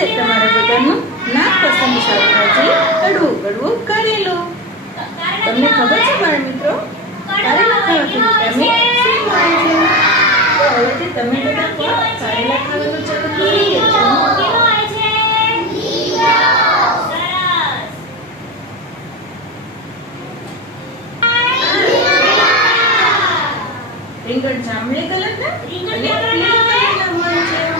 રીંગણ જાંબળી કલર ના રીંગણ જાંબળી કલર ના હોય છે